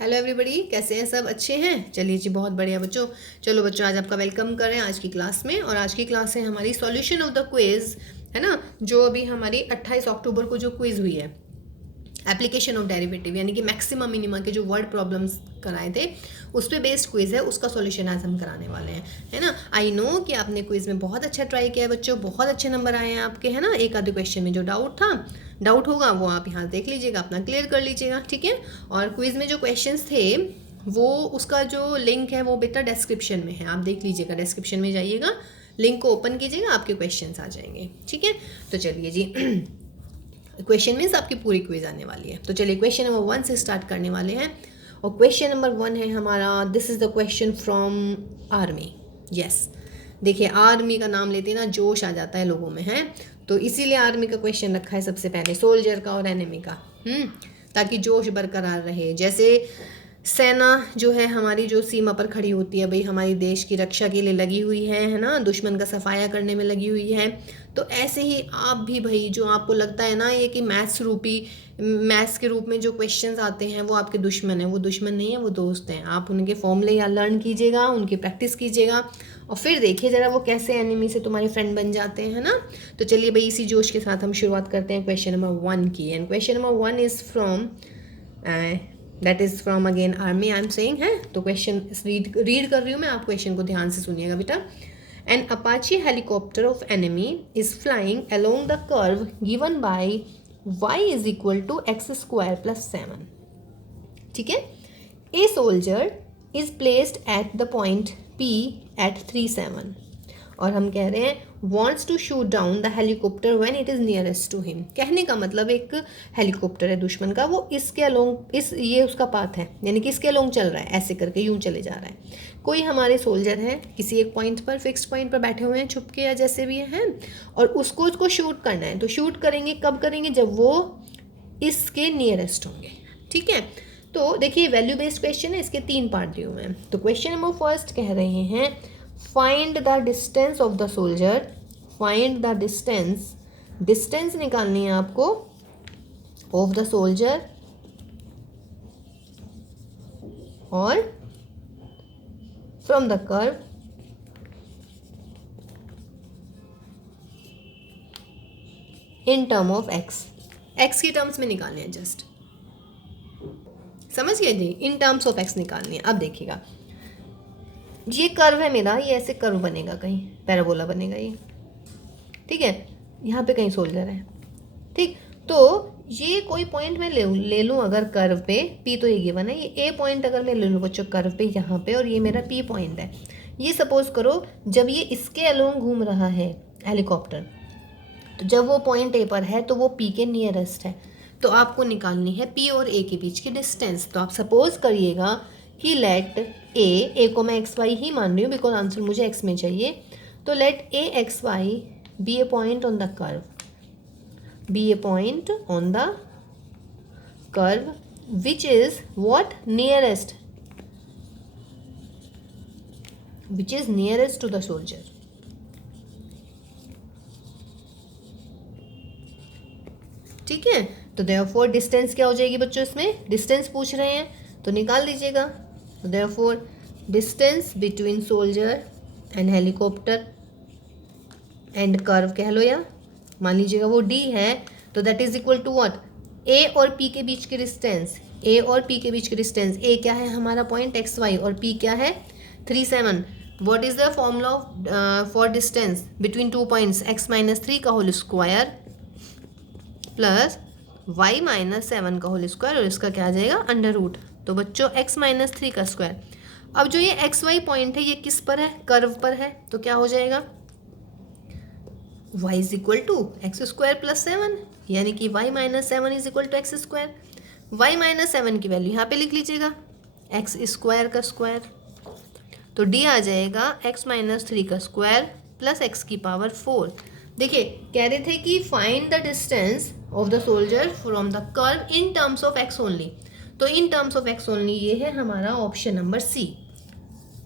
Hello everybody, कैसे हैं सब? अच्छे हैं? चलिए जी, बहुत बढ़िया बच्चों। चलो बच्चों, आज आपका वेलकम कर रहे हैं आज की क्लास में। और आज की क्लास है हमारी सॉल्यूशन ऑफ द क्विज, है ना। जो अभी हमारी 28 अक्टूबर को जो क्विज हुई है, एप्लीकेशन ऑफ डेरिवेटिव, यानी कि मैक्सिमम मिनिमा के जो वर्ड प्रॉब्लम्स कराए थे उस पर बेस्ड क्विज है, उसका सॉल्यूशन आज हम कराने वाले हैं, है ना। आई नो कि आपने क्विज में बहुत अच्छा ट्राई किया है बच्चों, बहुत अच्छे नंबर आए हैं आपके, है ना। एक आधे क्वेश्चन में जो डाउट होगा वो आप यहाँ देख लीजिएगा, अपना क्लियर कर लीजिएगा, ठीक है। और क्विज में जो क्वेश्चंस थे वो उसका जो लिंक है वो बेटा डिस्क्रिप्शन में है, आप देख लीजिएगा, डिस्क्रिप्शन में जाइएगा, लिंक को ओपन कीजिएगा, आपके क्वेश्चंस आ जाएंगे, ठीक है। तो चलिए जी, क्वेश्चन मीन्स आपकी पूरी क्विज आने वाली है। तो चलिए क्वेश्चन नंबर 1 से स्टार्ट करने वाले हैं। और क्वेश्चन नंबर 1 है हमारा, this is the question from army. Yes, देखिए आर्मी का नाम लेते ना जोश आ जाता है लोगों में, है। तो इसीलिए आर्मी का क्वेश्चन रखा है सबसे पहले, सोल्जर का और एनिमी का, ताकि जोश बरकरार रहे। जैसे सेना जो है हमारी, जो सीमा पर खड़ी होती है भाई, हमारी देश की रक्षा के लिए लगी हुई है ना, दुश्मन का सफाया करने में लगी हुई है। तो ऐसे ही आप भी भाई, जो आपको लगता है ना ये कि मैथ्स के रूप में जो क्वेश्चंस आते हैं वो आपके दुश्मन है, वो दुश्मन नहीं है, वो दोस्त हैं। आप उनके फॉर्मूले या लर्न कीजिएगा, उनकी प्रैक्टिस कीजिएगा, और फिर देखिए ज़रा वो कैसे एनिमी से तुम्हारे फ्रेंड बन जाते हैं, है ना। तो चलिए भाई, इसी जोश के साथ हम शुरुआत करते हैं क्वेश्चन नंबर 1 की। And question number 1 is from, that is from again army, I am saying, है। तो क्वेश्चन रीड कर रही हूँ मैं, आप क्वेश्चन को ध्यान से सुनिएगा बेटा। An Apache helicopter of enemy is flying along the curve given by y is equal to x square plus 7. ठीक है। A soldier is placed at the point P at 3-7. और हम कह रहे हैं wants to shoot down the helicopter when it is nearest to him. कहने का मतलब एक हेलीकॉप्टर है दुश्मन का, वो इसके अलोंग, ये उसका पाथ है, यानी कि इसके अलोंग चल रहा है, ऐसे करके यूं चले जा रहा है। कोई हमारे सोल्जर है किसी एक पॉइंट पर, फिक्स्ड पॉइंट पर बैठे हुए हैं, छुप के या जैसे भी हैं, और उसको शूट करना है। तो शूट करेंगे कब करेंगे? जब वो इसके नियरेस्ट होंगे, ठीक है। तो देखिए वैल्यू बेस्ड क्वेश्चन है, इसके 3 पार्ट दिए हुए हैं। तो क्वेश्चन नंबर फर्स्ट कह रहे हैं find the distance of the soldier, find the distance निकालनी है आपको ऑफ द सोल्जर और from the curve in term of x की टर्म्स में निकालने हैं, जस्ट समझ गए जी, इन टर्म्स ऑफ एक्स निकालनी है। अब देखिएगा, ये कर्व है मेरा, ये ऐसे कर्व बनेगा, कहीं पैराबोला बनेगा ये, ठीक है। यहाँ पे कहीं सोल्जर है, ठीक। तो ये कोई पॉइंट मैं ले लूँ अगर कर्व पे, पी तो ये गिवन है, ये ए पॉइंट अगर मैं ले लूँ बच्चों कर्व पे यहाँ पे, और ये मेरा पी पॉइंट है। ये सपोज करो जब ये इसके अलोंग घूम रहा है हेलीकॉप्टर, तो जब वो पॉइंट ए पर है तो वो पी के नियरेस्ट है, तो आपको निकालनी है पी और ए के बीच की डिस्टेंस। तो आप सपोज करिएगा कि लेट ए को मैं एक्स वाई ही मान रही हूँ, बिकॉज आंसर मुझे एक्स में चाहिए। तो let A x y be a point on the curve, be a point on the curve which is what, nearest, which is nearest to the soldier. ठीक है। तो देयरफॉर डिस्टेंस क्या हो जाएगी बच्चों, इसमें डिस्टेंस पूछ रहे हैं तो निकाल दीजिएगा। तो therefore distance between soldier and helicopter and curve कह लो, या मान लीजिएगा वो डी है, तो that is equal to what, A और पी के बीच की डिस्टेंस, ए और पी के बीच की डिस्टेंस, ए क्या है हमारा पॉइंट एक्स वाई, और पी क्या है 3-7। What is the formula for distance between 2 points, x minus 3 का whole square plus y minus 7 का होल स्क्वायर, और इसका क्या आ जाएगा अंडर रूट। तो बच्चों x माइनस 3 का स्क्वायर। अब जो ये एक्स वाई पॉइंट है ये किस पर है, कर्व पर है, तो क्या हो जाएगा y is equal to x square plus 7, यानी कि y minus 7 is equal to x square. y minus 7 की वैल्यू यहाँ पे लिख लीजिएगा, एक्स स्क्वायर का स्क्वायर, तो d आ जाएगा x माइनस 3 का स्क्वायर प्लस x की पावर 4। देखिए कह रहे थे कि find the distance of the soldier from the curve in terms of x only, तो in terms of x only ये है हमारा ऑप्शन नंबर सी,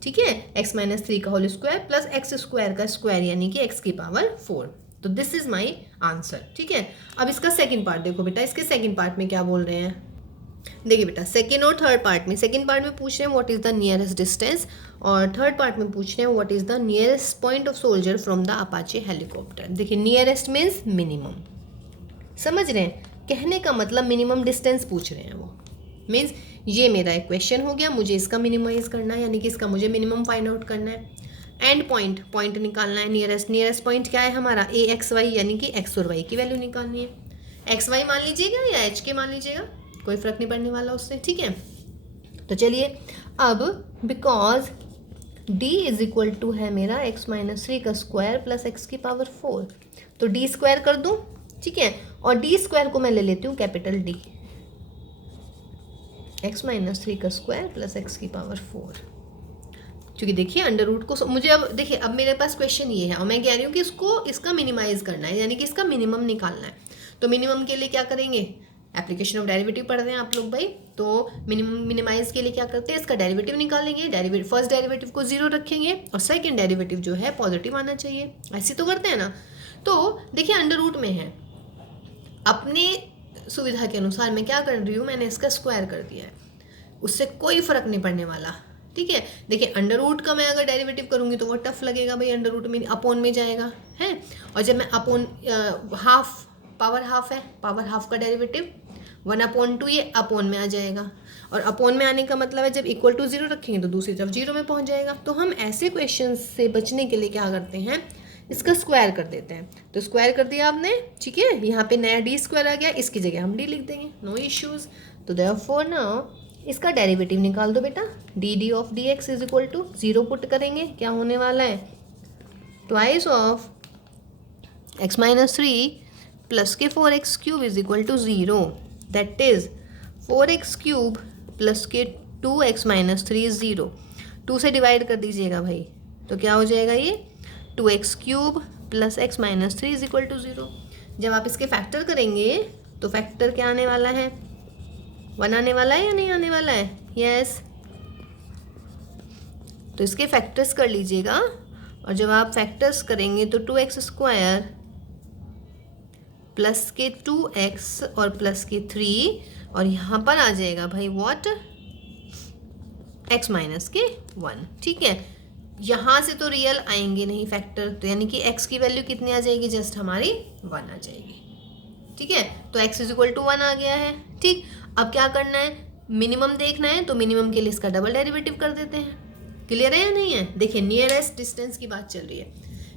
ठीक है। x माइनस 3 का whole square plus x square का स्क्वायर, यानी कि x की पावर 4। तो दिस इज माई आंसर, ठीक है। अब इसका सेकंड पार्ट देखो बेटा, इसके सेकंड पार्ट में क्या बोल रहे हैं, देखिए बेटा, सेकेंड और थर्ड पार्ट में, सेकेंड पार्ट में पूछ रहे हैं what is the nearest distance, और थर्ड पार्ट में पूछ रहे हैं what is the nearest point of soldier from the Apache helicopter. देखिए नियरेस्ट मीन्स मिनिमम, समझ रहे हैं, कहने का मतलब मिनिमम डिस्टेंस पूछ रहे हैं वो। मीन्स ये मेरा एक क्वेश्चन हो गया, मुझे इसका मिनिमाइज करना है, यानी कि इसका मुझे मिनिमम फाइंड आउट करना है। एंड पॉइंट, पॉइंट निकालना है नियरेस्ट, नियरेस्ट पॉइंट क्या है हमारा ए एक्स वाई, यानी कि एक्स और वाई की वैल्यू निकालनी है। एक्स वाई मान लीजिएगा या एच के मान लीजिएगा, कोई फर्क नहीं पड़ने वाला उससे, ठीक है। तो चलिए अब because d is equal to है मेरा x माइनस 3 का स्क्वायर प्लस एक्स की पावर 4, तो d स्क्वायर कर दूं, ठीक है, और d स्क्वायर को मैं ले लेती हूँ कैपिटल D, x माइनस 3 का स्क्वायर प्लस एक्स की पावर 4। क्योंकि देखिए अंडर रूट को मुझे अब देखिए, अब मेरे पास क्वेश्चन ये है और मैं कह रही हूँ कि इसका मिनिमाइज करना है, यानी कि इसका मिनिमम निकालना है। तो मिनिमम के लिए क्या करेंगे, एप्लीकेशन ऑफ डेरिवेटिव पढ़ रहे हैं आप लोग भाई, तो मिनिमाइज के लिए क्या करते हैं, इसका डेरिवेटिव निकालेंगे, फर्स्ट डेरिवेटिव को 0 रखेंगे और सेकंड डेरिवेटिव जो है पॉजिटिव आना चाहिए, ऐसे तो करते हैं ना। तो देखिए अंडर रूट में है, अपने सुविधा के अनुसार मैं क्या कर रही हूँ, मैंने इसका स्क्वायर कर दिया है, उससे कोई फर्क नहीं पड़ने वाला, ठीक है। देखिए अंडर रूट का मैं अगर डेरिवेटिव करूँगी तो वो टफ लगेगा भाई, अंडर रूट में अपॉन में जाएगा है, और जब मैं अपॉन हाफ, पावर हाफ है, पावर हाफ का डेरिवेटिव 1/2 ये अपॉन में आ जाएगा, और अपॉन में आने का मतलब है जब इक्वल टू 0 रखेंगे तो दूसरी तरफ 0 में पहुंच जाएगा। तो हम ऐसे क्वेश्चन से बचने के लिए क्या करते हैं, इसका स्क्वायर कर देते हैं। तो स्क्वायर कर दिया आपने, ठीक है, यहाँ पे नया d स्क्वायर आ गया, इसकी जगह हम d लिख देंगे, नो इश्यूज। तो देयरफॉर नाउ इसका डेरिवेटिव निकाल दो बेटा, d of d x is equal to 0 put करेंगे, क्या होने वाला है, twice of x minus 3 plus के 4x cube is equal to 0, that is 4x cube plus के 2x माइनस 3 इज 0। 2 से डिवाइड कर दीजिएगा भाई, तो क्या हो जाएगा ये 2x cube plus x minus 3 is equal to 0। जब आप इसके फैक्टर करेंगे तो फैक्टर क्या आने वाला है, 1 आने वाला है या नहीं आने वाला है, यस। तो इसके फैक्टर्स कर लीजिएगा, और जब आप फैक्टर्स करेंगे तो 2x स्क्वायर प्लस के 2x और प्लस के 3, और यहाँ पर आ जाएगा भाई व्हाट, x माइनस के 1, ठीक है। यहाँ से तो रियल आएंगे नहीं फैक्टर, तो यानी कि x की वैल्यू कितनी आ जाएगी, जस्ट हमारी 1 आ जाएगी, ठीक है। तो x इज इक्वल टू 1 आ गया है, ठीक। अब क्या करना है, मिनिमम देखना है, तो मिनिमम के लिए इसका डबल डेरिवेटिव कर देते हैं। क्लियर है या नहीं है, देखिए नियरेस्ट डिस्टेंस की बात चल रही है,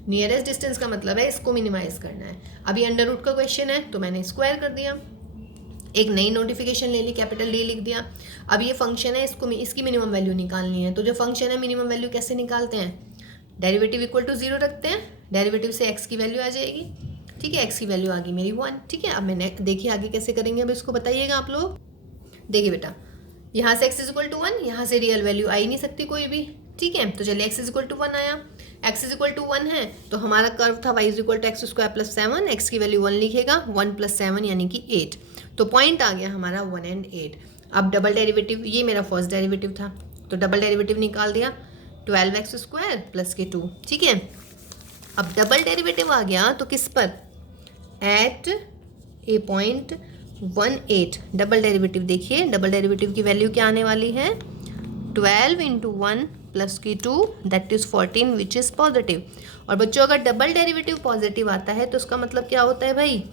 नियरेस्ट डिस्टेंस का मतलब है इसको मिनिमाइज करना है। अभी अंडर रूट का क्वेश्चन है तो मैंने स्क्वायर कर दिया, एक नई नोटिफिकेशन ले ली, कैपिटल D लिख दिया। अब ये फंक्शन है, इसकी मिनिमम वैल्यू निकालनी है, तो जो फंक्शन है मिनिमम वैल्यू कैसे निकालते हैं, डेरिवेटिव इक्वल टू 0 रखते हैं, डेरिवेटिव से x की वैल्यू आ जाएगी, ठीक है, x की वैल्यू आ गई मेरी 1, ठीक है। अब मैंने देखिए आगे कैसे करेंगे, अब इसको बताइएगा आप लोग। देखिए बेटा, यहाँ से x इज इक्वल टू 1, यहाँ से रियल वैल्यू आ ही नहीं सकती कोई भी, ठीक है। तो चलिए x इज इक्वल टू 1 आया, x इज इक्वल टू 1 है, तो हमारा कर्व था y is equal to x square plus 7, x की वैल्यू 1 लिखेगा, 1 प्लस 7 यानी कि 8, तो पॉइंट आ गया हमारा 1 and 8। अब डबल डेरिवेटिव, ये मेरा फर्स्ट डेरिवेटिव था, तो डबल डेरिवेटिव निकाल दिया, 12x स्क्वायर प्लस के 2, ठीक है। अब डबल डेरिवेटिव आ गया तो किस पर, एट ए पॉइंट 18, डबल डेरिवेटिव देखिए, डबल डेरिवेटिव की वैल्यू क्या आने वाली है, 12 इंटू 1 प्लस की 2 that is 14 which is positive. और बच्चों अगर डबल डेरिवेटिव पॉजिटिव आता है तो उसका मतलब क्या होता है भाई,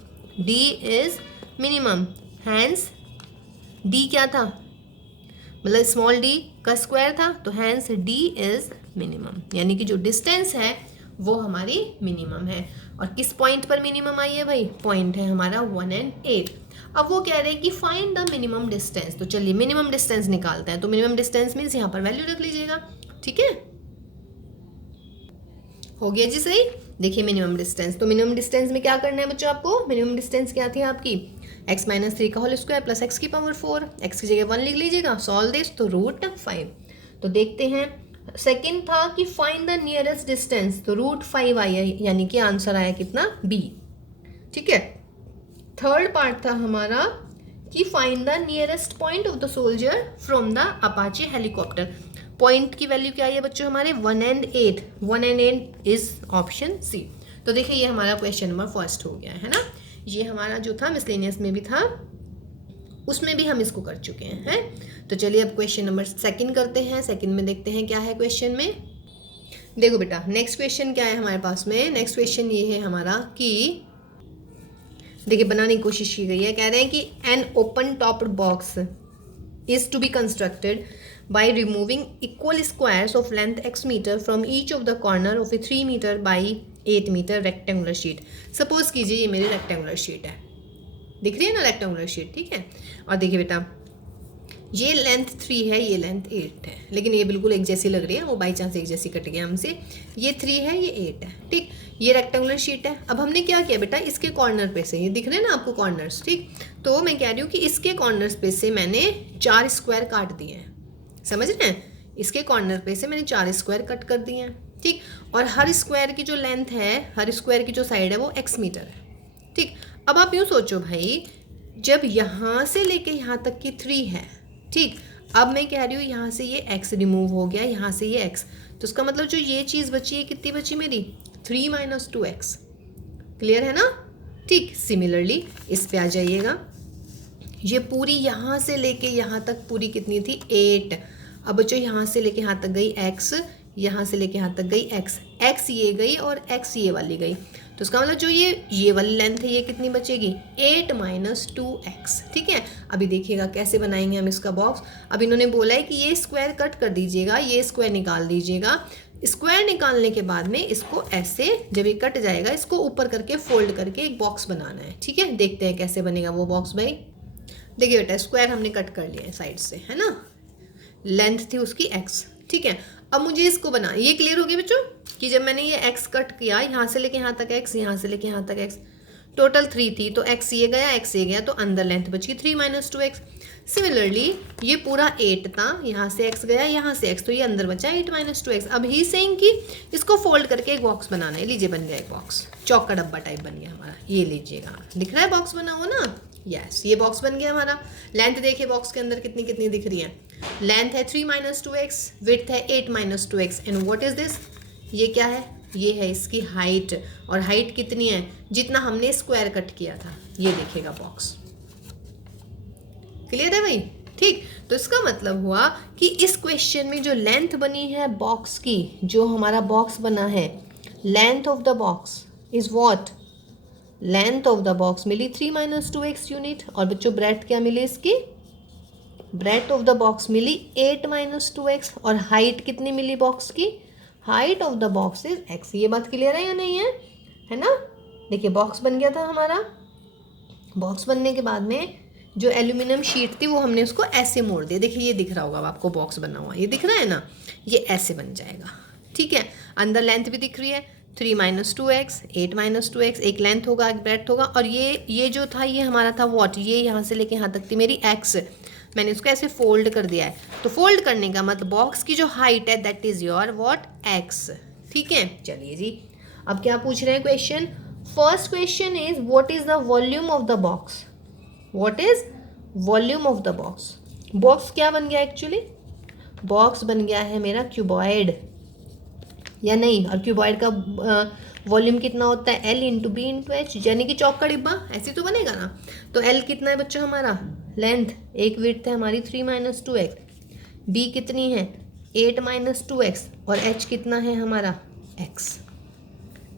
d is minimum, hence d क्या था, मतलब स्मॉल d का स्क्वायर था, तो हैंस d इज मिनिमम, यानी कि जो डिस्टेंस है वो हमारी मिनिमम है। और किस पॉइंट पर मिनिमम आई है भाई, पॉइंट है हमारा 1 and 8। अब वो कह रहे हैं कि फाइंड द मिनिमम डिस्टेंस, तो चलिए मिनिमम डिस्टेंस निकालते हैं। तो मिनिमम डिस्टेंस मीन्स यहाँ पर वैल्यू रख लीजिएगा, ठीक है, हो गया जी सही। देखिए मिनिमम डिस्टेंस, तो मिनिमम डिस्टेंस में क्या करना है बच्चों आपको, मिनिमम डिस्टेंस क्या थी आपकी, x माइनस 3 का होल स्क्वायर प्लस एक्स की पावर 4, x की जगह 1 लिख लीजिएगा, सॉल्व दिस, तो √5। तो देखते हैं, सेकंड था कि फाइंड द नियरेस्ट डिस्टेंस, तो √5 आया, यानी कि आंसर आया कितना, b, ठीक है। थर्ड पार्ट था हमारा कि find the nearest point of the soldier from the Apache helicopter. Point की वैल्यू क्या है बच्चों हमारे, 1 and 8, 1 and 8 is option C. तो देखिए ये हमारा क्वेश्चन नंबर फर्स्ट हो गया है ना, ये हमारा जो था मिसलेनियस में भी था उसमें भी हम इसको कर चुके हैं। तो चलिए अब क्वेश्चन नंबर 2 करते हैं। सेकंड में देखते हैं क्या है क्वेश्चन में। देखो बेटा नेक्स्ट क्वेश्चन क्या है हमारे पास में। नेक्स्ट क्वेश्चन ये है हमारा कि देखिए बनाने की कोशिश की गई है। कह रहे हैं कि an open topped box is to be constructed by removing equal squares of length x meter from each of the corner of a 3 meter by 8 meter rectangular sheet। Suppose कीजिए ये मेरी रेक्टेंगुलर शीट है, दिख रही है ना rectangular sheet, ठीक है। और देखिए बेटा ये लेंथ 3 है, ये लेंथ 8 है, लेकिन ये बिल्कुल एक जैसी लग रही है, वो बाई चांस एक जैसी कट गया हमसे। ये 3 है, ये 8 है, ठीक। ये रेक्टेंगुलर शीट है। अब हमने क्या किया बेटा, इसके कॉर्नर पे से, ये दिख रहे हैं ना आपको कॉर्नर्स, ठीक। तो मैं कह रही हूँ कि इसके कॉर्नर्स पे से मैंने 4 स्क्वायर काट दिए हैं, समझ रहे हैं। इसके कॉर्नर पे से मैंने 4 स्क्वायर कट कर दिए हैं, ठीक। और हर स्क्वायर की जो लेंथ है, हर स्क्वायर की जो साइड है वो x मीटर है, ठीक। अब आप यूँ सोचो भाई, जब यहाँ से लेके यहाँ तक की 3 है, ठीक। अब मैं कह रही हूँ यहाँ से ये x रिमूव हो गया, यहाँ से ये x, तो उसका मतलब जो ये चीज़ बची है कितनी बची मेरी, 3 - 2x। क्लियर है ना, ठीक। सिमिलरली इस पे आ जाइएगा, ये पूरी यहाँ से लेके यहाँ तक पूरी कितनी थी, 8। अब बच्चों यहाँ से लेके यहाँ तक गई x, यहाँ से लेके यहाँ तक गई x ये गई और x ये वाली गई, तो उसका मतलब जो ये वाली लेंथ है ये कितनी बचेगी, 8 - 2x, ठीक है। अभी देखिएगा कैसे बनाएंगे हम इसका बॉक्स। अब इन्होंने बोला है कि ये स्क्वायर कट कर दीजिएगा, ये स्क्वायर निकाल दीजिएगा। स्क्वायर निकालने के बाद में इसको ऐसे जब ये कट जाएगा, इसको ऊपर करके फोल्ड करके एक बॉक्स बनाना है, ठीक है। देखते हैं कैसे बनेगा वो बॉक्स भाई। देखिए बेटा स्क्वायर हमने कट कर लिया है साइड से, है ना, लेंथ थी उसकी x, ठीक है। अब मुझे इसको बना, ये क्लियर हो गया बच्चों कि जब मैंने ये x कट किया, यहाँ से लेके यहाँ तक x, यहाँ से लेके यहाँ तक x, टोटल 3 थी, तो x ये गया, x ये गया, तो अंदर लेंथ बची 3 - 2x। सिमिलरली ये पूरा 8 था, यहाँ से x गया, यहाँ से x, तो ये अंदर बचा 8 - 2x। अब ही सेइंग कि इसको फोल्ड करके एक बॉक्स बनाना है। लीजिए बन गया एक बॉक्स, चौक का डब्बा टाइप बन गया हमारा, ये लीजिएगा, दिख रहा है बॉक्स बना हुआ ना, यस। ये बॉक्स बन गया हमारा। लेंथ देखिए बॉक्स के अंदर कितनी कितनी दिख रही है, लेंथ है 3 - 2x, विड्थ है 8 - 2x, and what is this, ये क्या है, ये है इसकी हाइट। और हाइट कितनी है, जितना हमने स्क्वायर कट किया था। ये देखिएगा बॉक्स, क्लियर है भाई, ठीक। तो इसका मतलब हुआ कि इस क्वेश्चन में जो लेंथ बनी है बॉक्स की, जो हमारा बॉक्स बना है, length of the box is what, length of the box मिली 3 - 2x यूनिट। और बच्चों ब्रेथ क्या मिली इसकी, ब्रेथ ऑफ द बॉक्स मिली 8 - 2x। और हाइट कितनी मिली बॉक्स की, height of the box is x। ये बात क्लियर है या नहीं है ना। देखिए बॉक्स बन गया था हमारा। बॉक्स बनने के बाद में जो एल्यूमिनियम शीट थी वो हमने उसको ऐसे मोड़ दिया। देखिए ये दिख रहा होगा आपको बॉक्स बना हुआ, ये दिख रहा है ना, ये ऐसे बन जाएगा, ठीक है। अंदर लेंथ भी दिख रही है 3 - 2x, 8 - 2x, एक लेंथ होगा एक ब्रेथ होगा। और ये जो था ये हमारा था वॉट, ये यहाँ से लेके यहाँ तक थी मेरी x, मैंने उसको ऐसे फोल्ड कर दिया है। तो फोल्ड करने का मतलब बॉक्स की जो हाइट है that is your what, x, ठीक है। चलिए जी अब क्या पूछ रहे हैं question. First question is what is the volume of the box, what is volume of the box. Box क्या बन गया एक्चुअली, बॉक्स बन गया है मेरा क्यूबॉइड या नहीं। और क्यूबॉइड का वॉल्यूम कितना होता है, L × B × H, यानी कि चौक का डिब्बा, ऐसे तो बनेगा ना। तो L कितना है बच्चों हमारा, लेंथ, एक विड्थ है हमारी 3 - 2x, B कितनी है 8 - 2x, और H कितना है हमारा x,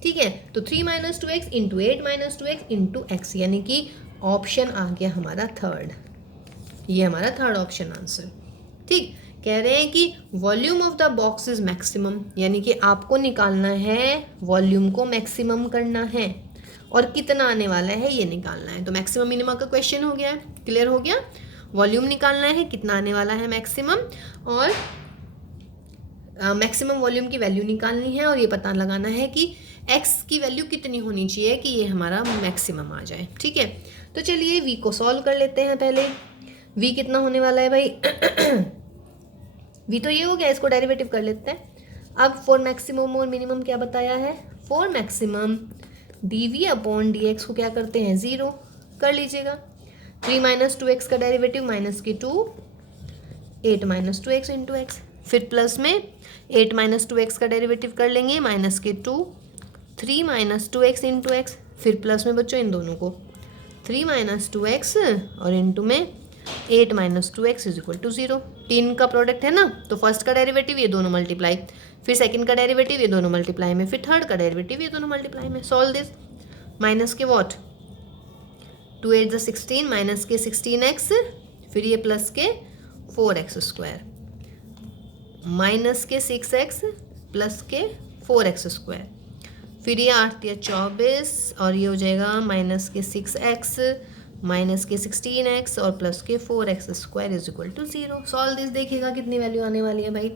ठीक है। तो 3 - 2x × 8 - 2x × x, यानी कि ऑप्शन आ गया हमारा थर्ड। ये हमारा थर्ड ऑप्शन आंसर, ठीक। कह रहे हैं कि volume of the box is maximum, यानी कि आपको निकालना है वॉल्यूम को मैक्सिमम करना है, और कितना आने वाला है ये निकालना है। तो मैक्सिमम मिनिमम का क्वेश्चन हो गया, क्लियर हो गया। वॉल्यूम निकालना है, कितना आने वाला है मैक्सिमम, और मैक्सिमम वॉल्यूम की वैल्यू निकालनी है, और ये पता लगाना है कि x की वैल्यू कितनी होनी चाहिए कि ये हमारा मैक्सिमम आ जाए, ठीक है। तो चलिए v को सॉल्व कर लेते हैं पहले। v कितना होने वाला है भाई v तो ये हो गया, इसको डेरिवेटिव कर लेते हैं। अब फॉर मैक्सिमम और मिनिमम क्या बताया है, फॉर मैक्सिमम dv/dx को क्या करते हैं 0 कर लीजिएगा। 3 - 2x का डेरिवेटिव माइनस की 2, 8 - 2x × x, फिर प्लस में 8 - 2x का डेरिवेटिव कर लेंगे माइनस के 2, 3 - 2x × x, फिर प्लस में बच्चों इन दोनों को 3 - 2x और इंटू में 8 minus 2x is equal to 0। 3 का प्रोडक्ट है ना, तो फर्स्ट का डेरिवेटिव ये दोनों मल्टीप्लाई, फिर सेकंड का डेरिवेटिव ये दोनों मल्टीप्लाई में, फिर थर्ड का डेरिवेटिव ये दोनों मल्टीप्लाई में। सॉल्व दिस, माइनस के वॉट 2 8 16 माइनस के 16x, फिर ये प्लस के 4x स्क्वायर, माइनस के 6x प्लस के 4x स्क्वायर, फिर ये 8 या 24 और ये हो जाएगा माइनस के 6x माइनस के 16x और प्लस के 4x square is equal to 0। Solve this, देखिएगा कितनी वैल्यू आने वाली है भाई।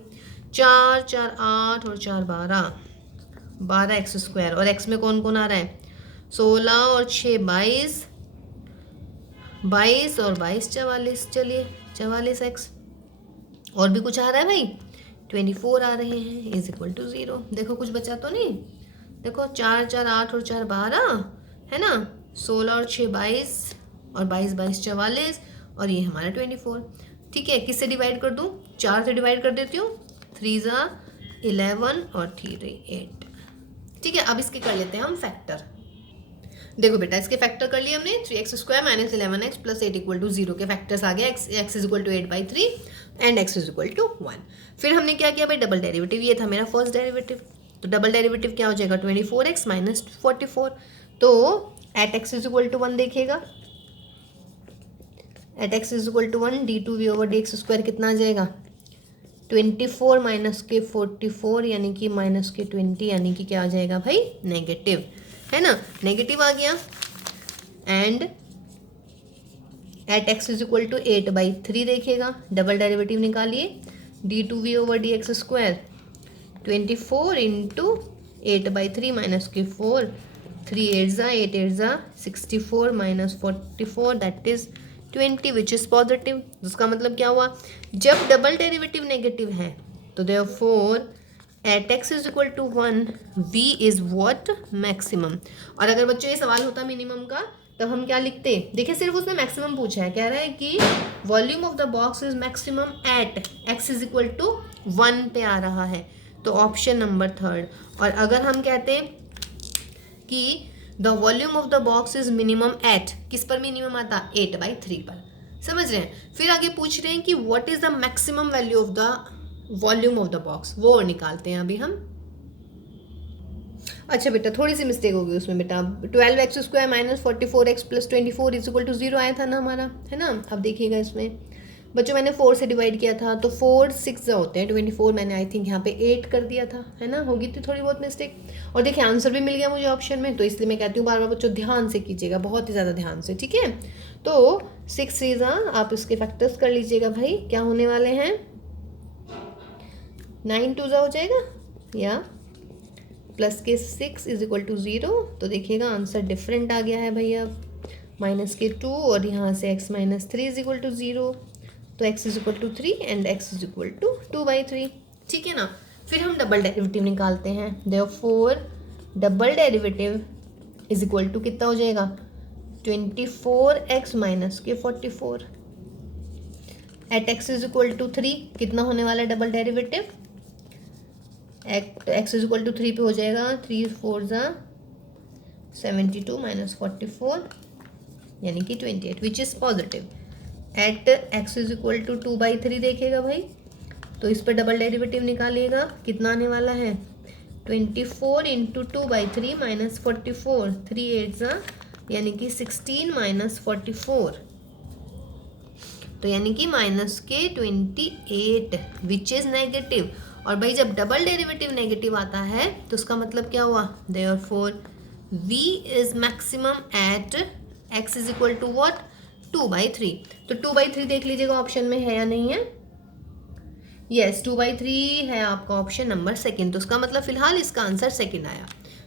4 4 8 और 4 12, 12x स्क्वायर, और x में कौन कौन आ रहा है 16 और 6 22, 22 और 22 44, चलिए 44x, और भी कुछ आ रहा है भाई 24 आ रहे हैं इज इक्वल टू 0। देखो कुछ बचा तो नहीं, देखो 4 4 8 और 4 12 है ना, 16 और 6 22 और 22 22 44 और ये हमारा 24। ठीक है, किससे डिवाइड कर दूँ, 4 से डिवाइड कर देती हूँ, 3 ज़ा 11 और 3 8। ठीक है, अब इसके कर लेते हैं हम फैक्टर। देखो बेटा, इसके फैक्टर कर लिए हमने, 3x square minus 11x plus 8 equal to 0 के फैक्टर्स आ गए, x is equal to 8/3 and x is equal to 1। फिर हमने क्या किया भाई, डबल डेरिवेटिव, ये था मेरा फर्स्ट डेरिवेटिव, तो डबल डेरिवेटिव क्या हो जाएगा 24x माइनस 44, तो at x is equal to 1 देखिएगा, at x is equal to 1 d2v/dx square कितना आ जाएगा 24 माइनस के 44 यानी कि माइनस के 20, यानी कि क्या आ जाएगा भाई नेगेटिव, है ना, नेगेटिव आ गया। And at x is equal to 8/3 देखिएगा, डबल डेरिवेटिव निकालिए, d2v/dx स्क्वायर 24 इंटू 8/3 माइनस के 4, 3 8 ज़ा 8 8 ज़ा 64 minus 44 that is 20 which is positive. जिसका मतलब क्या हुआ, जब डबल डेरिवेटिव नेगेटिव है तो therefore at x is equal to 1 v is what maximum. और अगर बच्चों ये सवाल होता मिनिमम का, तब हम क्या लिखते, देखिए सिर्फ उसने मैक्सिमम पूछा है, कह रहा है कि volume of the box is maximum at x is equal to 1 पे आ रहा है, तो ऑप्शन नंबर थर्ड। और अगर हम कहते कि the volume of the box is minimum at, किस पर मिनिमम आता 8/3 पर, समझ रहे हैं। फिर आगे पूछ रहे हैं कि what is the maximum value of the volume of the box, वो निकालते हैं अभी हम। अच्छा बेटा, थोड़ी सी मिस्टेक होगी उसमें बेटा, 12x square minus 44x plus 24 is equal to 0 आया था ना हमारा, है ना। अब देखिएगा इसमें बच्चों मैंने 4 से डिवाइड किया था, तो 4 6 होते हैं 24, मैंने आई थिंक यहाँ पे 8 कर दिया था, है ना, होगी थी थोड़ी बहुत मिस्टेक। और देखिए आंसर भी मिल गया मुझे ऑप्शन में, तो इसलिए मैं कहती हूँ बार बार बच्चों ध्यान से कीजिएगा, बहुत ही ज़्यादा ध्यान से, ठीक है। तो 6 3 आप इसके फैक्टर्स कर लीजिएगा भाई, क्या होने वाले हैं 9 2 हो जाएगा, या प्लस के 6 इज इक्वल टू 0, तो देखिएगा आंसर डिफरेंट आ गया है भैया, माइनस के 2 और यहाँ से x minus 3 is equal to 0, तो x is equal to 3 and x is equal to 2/3, ठीक है ना। फिर हम डबल डेरिवेटिव निकालते हैं, therefore double derivative is equal to कितना हो जाएगा 24x माइनस के 44 at x is equal to 3, कितना होने वाला है double derivative, x is equal to 3 पे हो जाएगा 3 4 ज़ा 72 माइनस 44 यानी कि 28 which is positive. At x is equal to 2/3 देखेगा भाई, तो इस पर डबल डेरिवेटिव निकालिएगा, कितना आने वाला है 24 इंटू 2/3 माइनस 44, 3 8 ज़ा यानी कि 16 माइनस 44, तो यानी कि माइनस के 28 विच इज़ नेगेटिव। और भाई जब डबल डेरिवेटिव नेगेटिव आता है तो उसका मतलब क्या हुआ, therefore v is maximum at x is equal to what 2/3, तो 2/3 देख लीजिएगा ऑप्शन में है या नहीं है, यस 2/3 है आपका ऑप्शन नंबर सेकंड, तो उसका मतलब फिलहाल इसका आंसर सेकंड आया,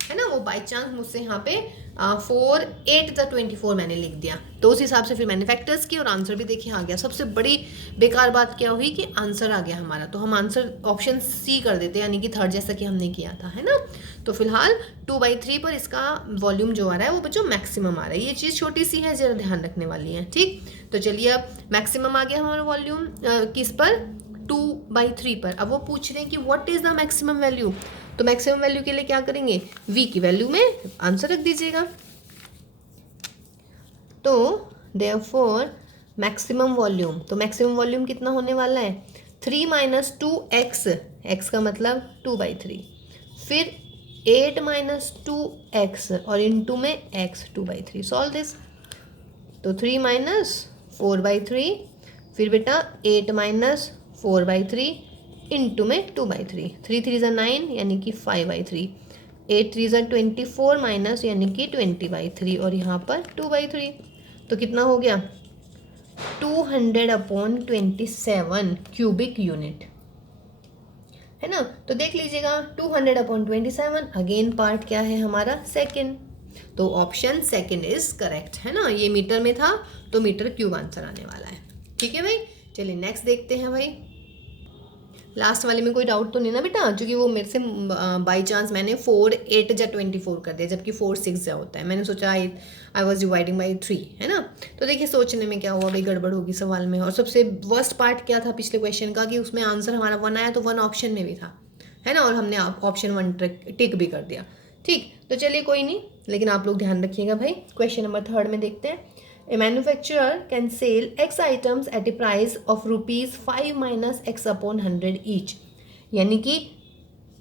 है ना। वो बाई चांस मुझसे यहाँ पे 4 8 द 24 मैंने लिख दिया, तो उस हिसाब से फिर मैंने फैक्टर्स किए और आंसर भी देखिए आ गया। सबसे बड़ी बेकार बात क्या हुई कि आंसर आ गया हमारा, तो हम आंसर ऑप्शन सी कर देते यानी कि थर्ड, जैसा कि हमने किया था, है ना। तो फिलहाल 2/3 पर इसका वॉल्यूम जो आ रहा है वो बच्चों मैक्सिमम आ रहा है, ये चीज़ छोटी सी है, जरा ध्यान रखने वाली है, ठीक। तो चलिए अब मैक्सिमम आ गया हमारा वॉल्यूम किस पर 2/3 पर। अब वो पूछ रहे हैं कि what is the maximum value, तो मैक्सिमम वैल्यू के लिए क्या करेंगे, v की वैल्यू में आंसर रख दीजिएगा, तो देयरफॉर मैक्सिमम वॉल्यूम, तो मैक्सिमम वॉल्यूम कितना होने वाला है 3 माइनस 2x, x का मतलब 2/3, फिर 8 माइनस 2x और इंटू में x 2/3। सॉल्व दिस, तो 3 माइनस 4/3, फिर बेटा 8 माइनस 4/3 इंटू में 2/3, 3 3 ज़ा 9 यानी कि 5/3, 8 3 ज़ा 24 माइनस यानी कि 20/3 और यहाँ पर 2/3, तो कितना हो गया 200/27 क्यूबिक यूनिट, है ना। तो देख लीजिएगा 200/27, अगेन पार्ट क्या है हमारा सेकंड, तो ऑप्शन सेकंड इज करेक्ट, है ना। ये मीटर में था तो मीटर क्यूब आंसर आने वाला है। ठीक है भाई, चलिए नेक्स्ट देखते हैं भाई। लास्ट वाले में कोई डाउट तो नहीं ना बेटा, क्योंकि वो मेरे से बाई चांस मैंने 4 8 जा 24 कर दिया, जबकि 4 6 जा होता है। मैंने सोचा आई वॉज डिवाइडिंग बाई 3, है ना। तो देखिए सोचने में क्या हुआ भाई, गड़बड़ होगी सवाल में। और सबसे वर्स्ट पार्ट क्या था पिछले क्वेश्चन का कि उसमें आंसर हमारा 1 आया तो 1 ऑप्शन में भी था, है ना, और हमने ऑप्शन 1 टिक भी कर दिया। ठीक, तो चलिए कोई नहीं, लेकिन आप लोग ध्यान रखिएगा भाई। क्वेश्चन नंबर 3 में देखते हैं। A manufacturer can sell X items at a price of ₹5 minus X upon 100 each, यानी कि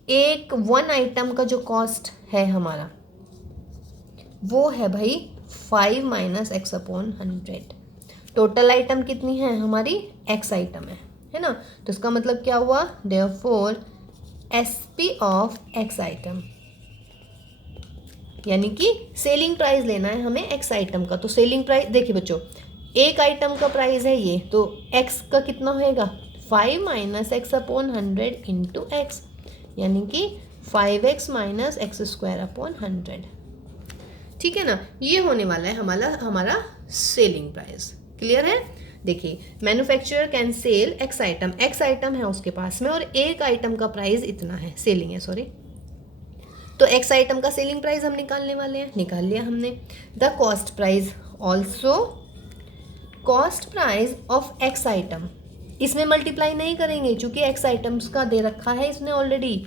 एक 1 आइटम का जो कॉस्ट है हमारा वो है भाई 5 minus X upon 100। Total item कितनी है हमारी, X आइटम है ना। तो इसका मतलब क्या हुआ, therefore SP of X item, यानी कि सेलिंग प्राइस लेना है हमें एक्स आइटम का। तो सेलिंग प्राइस देखिए बच्चों, एक आइटम का प्राइस है ये, तो एक्स का कितना होएगा 5 minus x upon 100 into x, यानी कि 5x minus x square upon 100। ठीक है ना, ये होने वाला है हमारा सेलिंग प्राइस। क्लियर है। देखिए manufacturer can sell x item है उसके पास में और एक आइटम का प्राइस इतना है, सेलिंग है सॉरी। तो एक्स आइटम का सेलिंग प्राइस हम निकालने वाले हैं, निकाल लिया हमने। The cost price also, cost price of x item, इसमें मल्टीप्लाई नहीं करेंगे क्योंकि एक्स आइटम्स का दे रखा है इसने ऑलरेडी,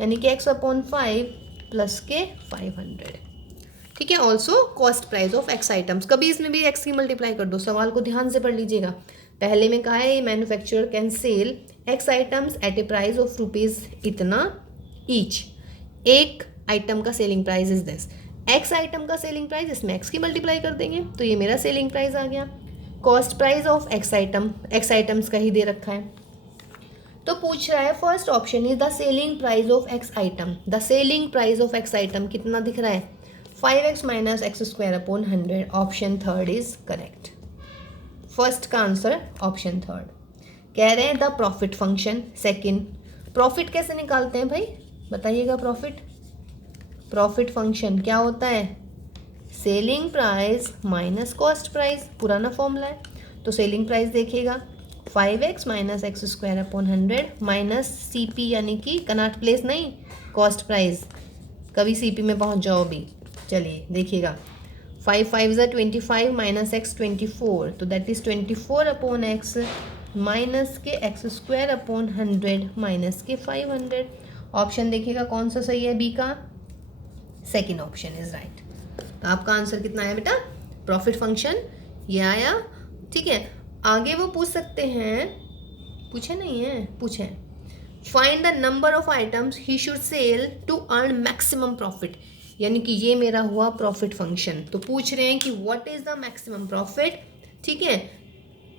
यानी कि x अपॉन 5 प्लस के 500। ठीक है, also cost price of x items, कभी इसमें भी x की मल्टीप्लाई कर दो। सवाल को ध्यान से पढ़ लीजिएगा। पहले में कहा है manufacturer can sell x items eight A price of rupees इतना ईच, एक आइटम का selling price is this. X item का सेलिंग प्राइस, इसमें एक्स की मल्टीप्लाई कर देंगे तो ये मेरा सेलिंग प्राइस आ गया। Cost price of x items का ही दे रखा है। तो पूछ रहा है first option is the selling price of x item. The selling price of x item कितना दिख रहा है 5x minus x square upon 100। Option 3 is correct. First का आंसर ऑप्शन 3। कह रहे हैं the profit function second. Profit कैसे निकालते हैं भाई बताइएगा। प्रॉफिट फंक्शन क्या होता है, selling price minus cost price, पुराना फॉर्मूला है। तो सेलिंग प्राइस देखिएगा 5x minus x square upon 100 minus CP, यानी कि कनॉट प्लेस नहीं, कॉस्ट प्राइस। कभी CP में पहुंच जाओ भी। चलिए देखिएगा 5 5 ज़ा 25 माइनस x 24, तो that is 24 upon x minus के एक्स स्क्वायर अपॉन 100 माइनस के 500। ऑप्शन देखिएगा कौन सा सही है, बी का सेकेंड ऑप्शन इज राइट। तो आपका आंसर कितना आया बेटा, प्रॉफिट फंक्शन ये आया। ठीक है, आगे वो पूछ सकते हैं, पूछे नहीं है, पूछे find the number of items he should sell to earn maximum profit, यानी कि ये मेरा हुआ प्रॉफिट फंक्शन। तो पूछ रहे हैं कि what is the maximum profit. ठीक है,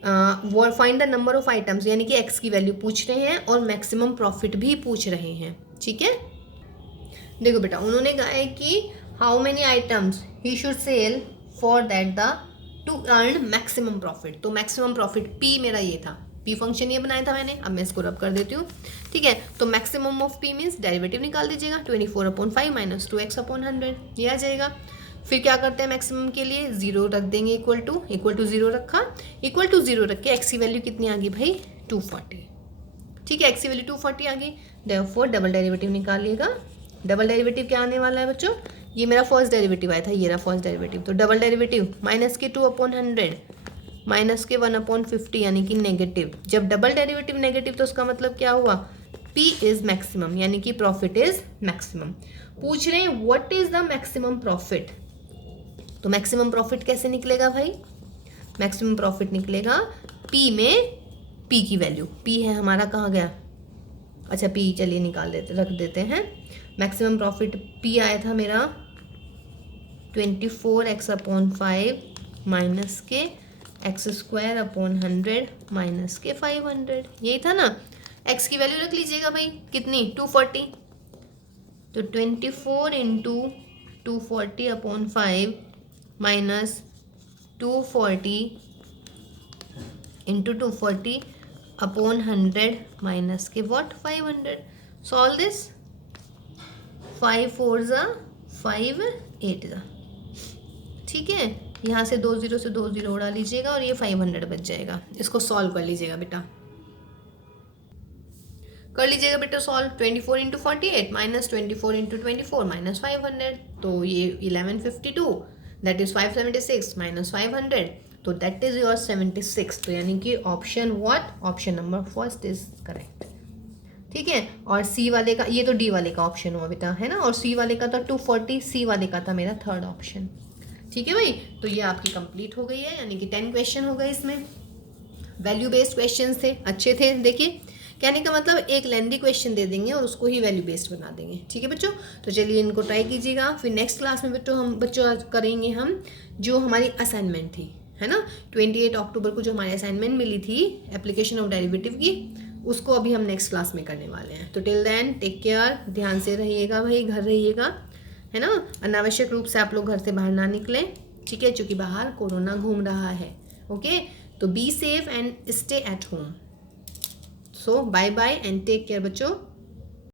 find the number of items, यानी कि एक्स की वैल्यू पूछ रहे हैं और मैक्सिमम प्रॉफिट भी पूछ रहे हैं। ठीक है, देखो बेटा उन्होंने कहा है कि how many items he should cell for that the two earn maximum profit. तो मैक्सिमम प्रॉफिट P मेरा ये था, P फंक्शन ये बनाया था मैंने। अब मैं इसको रब कर देती हूँ। ठीक है, तो maximum of P means derivative निकाल दीजिएगा 24 अपॉन 5 माइनस 2x अपॉन 100, ये आ जाएगा। फिर क्या करते हैं मैक्सिमम के लिए 0 रख देंगे, इक्वल टू 0 रखा, इक्वल टू 0 रख के x की वैल्यू कितनी आ गई भाई 240। ठीक है, x की वैल्यू 240 आ गई, देयरफॉर डबल डेरिवेटिव निकालिएगा। डबल डेरिवेटिव क्या आने वाला है बच्चों, ये मेरा फर्स्ट डेरिवेटिव आया था, ये रहा फर्स्ट डेरिवेटिव। तो डबल डेरिवेटिव माइनस के 2 अपॉन 100 माइनस के 1 अपॉन 50, यानी कि नेगेटिव। जब डबल डेरिवेटिव नेगेटिव तो उसका मतलब क्या हुआ, P इज मैक्सिमम, यानी कि प्रॉफिट इज मैक्सिमम। पूछ रहे हैं what is the maximum profit. तो मैक्सिमम प्रॉफिट कैसे निकलेगा भाई, मैक्सिमम प्रॉफिट निकलेगा पी में, पी की वैल्यू, पी है हमारा कहाँ गया, अच्छा पी चलिए निकाल देते, रख देते हैं। मैक्सिमम प्रॉफिट पी आया था मेरा 24x/5 माइनस के x² 100 माइनस के 500, यही था ना। x की वैल्यू रख लीजिएगा भाई, कितनी 240, तो 24 इंटू 240/5 माइनस 240 इंटू 240/100 माइनस के वॉट 500। सॉल्व दिस, 5 4 5 8 ठीक है। यहाँ से 2 0 से 2 0 उड़ा लीजिएगा और ये 500 बच जाएगा। इसको सॉल्व कर लीजिएगा बेटा, कर लीजिएगा बेटा solve. 24 into 48 minus 24 into 24 minus 500, तो ये 1152, दैट इज 576 माइनस 500, तो दैट इज योर 76। तो यानी कि option what, option number first is correct, ठीक है। और सी वाले का, ये तो डी वाले का ऑप्शन हुआ बेटा, है ना, और सी वाले का था 240, सी वाले का था मेरा थर्ड ऑप्शन, ठीक है भाई। तो ये आपकी कंप्लीट हो गई है, यानी कि 10 क्वेश्चन हो गए इसमें, वैल्यू बेस्ड क्वेश्चन थे, अच्छे थे। देखिए कहने का मतलब एक लेंदी क्वेश्चन दे देंगे और उसको ही वैल्यू बेस्ड बना देंगे, ठीक है बच्चों। तो चलिए इनको ट्राई कीजिएगा। फिर नेक्स्ट क्लास में बच्चों आज करेंगे हम जो हमारी असाइनमेंट थी, है ना, 28 अक्टूबर को जो हमारी असाइनमेंट मिली थी एप्लीकेशन ऑफ डेरिवेटिव की, उसको अभी हम नेक्स्ट क्लास में करने वाले हैं। तो टिल देन टेक केयर, ध्यान से रहिएगा भाई, घर रहिएगा, है ना, अनावश्यक रूप से आप लोग घर से बाहर ना निकलें, ठीक है, क्योंकि बाहर कोरोना घूम रहा है। ओके, तो be safe and stay at home. So bye bye and take care बच्चों।